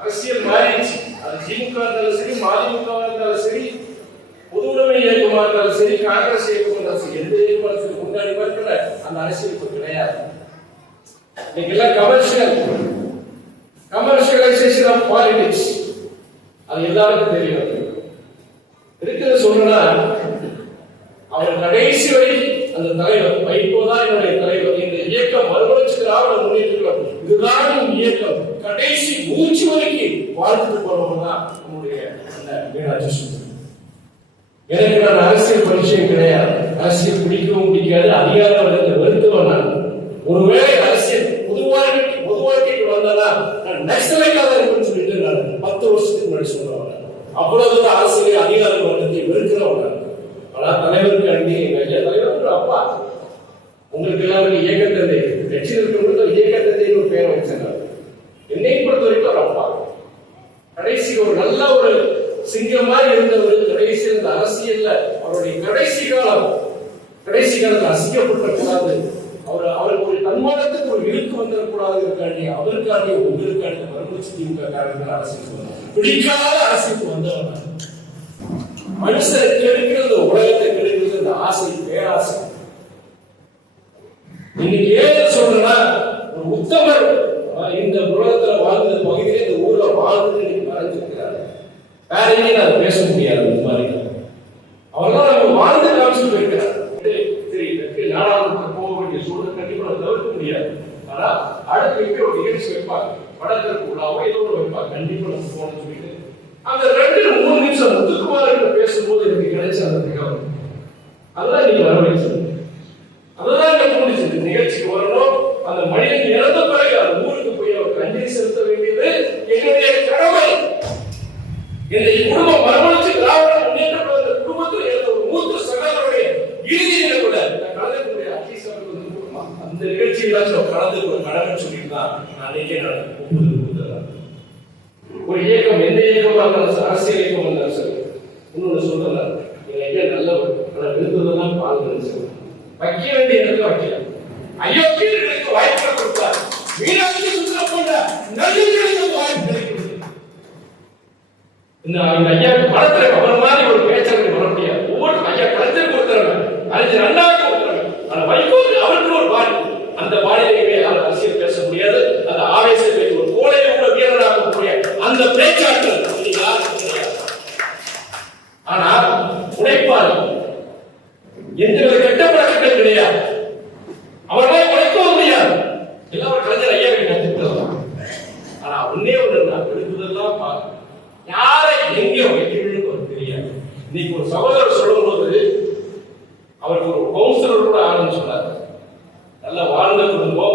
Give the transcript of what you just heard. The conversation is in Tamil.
அரசியல் மாறிடுச்சு. அது திமுக இருந்தாலும் சரி, மதிமுக இருந்தாலும் சரி, பொதுவுடைமை இயக்கமா இருந்தாலும் சரி, காங்கிரஸ் இயக்கம் இருந்தாலும் சரி, எந்த இயக்கமாக முன்னாடி பார்க்கிற அந்த அரசியல் இப்ப கிடையாது. இன்னைக்கு எல்லாம் கமர்ஷியலைசேஷன் ஆஃப் பாலிடிக்ஸ். அது எல்லாருக்கும் தெரியும். இருக்கிறத சொல்றா அவர் கடைசி வரை அந்த தலைவர் வைகோதான் என்னுடைய தலைவர், இந்த இயக்கம் மறுமலர்ச்சி திராவிட முன்னேற்ற இதுதான் இயக்கம், கடைசி மூச்சு வரைக்கும் வாழ்த்துட்டு போறவங்க தான் நம்முடைய அந்த மீனாட்சி சுந்தரம். எனக்கு நான் அரசியல் பரிச்சயம் கிடையாது, அரசியல் பிடிக்கவும் பிடிக்காது, அதிகார வர்க்கத்தை வெறுத்தவன் நான். ஒருவேளை அரசியல் பொது வாழ்க்கைக்கு வந்தனா நான் நக்சலைட்டாக இருக்குன்னு சொல்லிட்டு நான் 10 வருஷத்துக்கு முன்னாடி சொல்றவன். அவ்வளவு அரசியல் அதிகார வர்க்கத்தை வெறுக்கிறவன். ஆனா தலைவருக்கு அண்டி தலைவர் அப்பா உங்களுக்கு எல்லாரும் இயக்க தந்தை, கட்சியில் இருக்கிறவங்களுக்கு இயக்க தந்தைன்னு ஒரு பேரை வச்சாங்க. என்னை பொறுத்த வரைக்கும் ஒரு அப்பா கடைசி ஒரு நல்ல ஒரு சிங்கமா இருந்தவர். கடைசி இந்த அரசியல்ல அவருடைய கடைசி காலத்தில் அசிங்கப்படக்கூடாது, அவருக்கு ஒரு தன்மானத்துக்கு ஒரு இழுக்கு வந்துடக்கூடாது, அவருக்காண்டி உங்களுக்காண்டி மறுமலர்ச்சி திமுக காரர்கள் அரசியல் சொன்னார். பிடிக்காத அரசியலுக்கு வந்தவர் மனுஷனை கெடுக்கிறது, உலகத்தை கெடுக்கிறது இந்த ஆசை, பேராசை. இன்னைக்கு ஏன் சொல்றேன்னா, ஒரு உத்தமர் இந்த உலகத்துல வாழ்ந்த பகுதியிலே இந்த ஊர்ல வாழ்ந்து மறைஞ்சிருக்கிறார். வேற எங்கேயும் அதை பேச முடியாது. இந்த மாதிரி அவர்தான் நம்ம வாழ்ந்து காமிச்சு போயிருக்கிறார். சரி, நாடாளுமன்ற போக வேண்டிய சூழல் கண்டிப்பா தவிர்க்க முடியாது. ஆனா அடுத்து இருக்கிற ஒரு நிகழ்ச்சி வைப்பாங்க, வடக்கிற்கு உள்ளாவோ ஏதோ ஒரு வைப்பாங்க, கண்டிப்பா நம்ம போகணும்னு சொல்லிட்டு அந்த 2-3 நிமிஷம் முத்துக்குமார் பேசும்போது எனக்கு கிடைச்ச அந்த தகவல் அதெல்லாம் நீங்க வரவேற்று அதெல்லாம் எனக்கு தோணுச்சு. நிகழ்ச்சிக்கு வரணும், அந்த மனிதன் இறந்த பிறகு அந்த ஊருக்கு போய் அவர் கஞ்சி செலுத்த வேண்டியது என்னுடைய கடமை. இந்த குடும்பம் மறுமலர்ச்சி திராவிட முன்னேற்ற குடும்பத்தில் இருந்த ஒரு மூத்த சகோதரருடைய இறுதியில கூட கலந்துக்கூடிய அந்த நிகழ்ச்சியில கலந்து ஒரு கடமை சொல்லிட்டு தான் நான் அன்னைக்கே நான் ஒரு இயக்கம், எந்த இயக்கமாக இருந்தாலும் அரசியல் இயக்கம் இருந்தாலும் சரி, இன்னொன்று சொல்றல எங்க ஐயா நல்லவர், ஆனால் விருந்ததான் பால் சார் வைக்க வேண்டிய இடத்துல வைக்கலாம். அயோக்கியர்களுக்கு வாய்ப்பு கொடுத்தார், மீனாட்சி சுந்தரம் போன்ற நல்லவர்களுக்கு வாய்ப்பு கிடைக்கிறது. இந்த ஐயாவுக்கு பணத்தில் அவர் மாதிரி ஒரு பேச்சாளர் வர முடியாது. ஒவ்வொரு ஐயா கலைஞர் கொடுத்தாங்க, அறிஞர் அண்ணாவுக்கு கொடுத்தாங்க, ஆனால் வைகோக்கு அவருக்கு ஒரு பாடி, அந்த பாடியிலே யாரும் அரசியல் பேச முடியாது. அந்த ஆவேசத்தை ஒரு கோலையை கூட வீரராக முடியாது. அந்த பேச்சாற்றல் ஆனால் உழைப்பார், எந்தவித கெட்ட பழக்கங்கள் கிடையாது, அவர்களால் உழைக்கவும் முடியாது. எல்லாரும் கலைஞர் ஐயா கற்றுக்கலாம். ஆனா ஒன்னே ஒன்று நான் எடுப்பதெல்லாம் யாரை எங்கே வைக்கணும்னு அவருக்கு தெரியாது. இன்னைக்கு ஒரு சகோதரர் சொல்லும் போது அவருக்கு ஒரு கவுன்சிலர் கூட ஆரம்பிச்சு சொன்னார். நல்லா வாழ்ந்த குடும்பம்,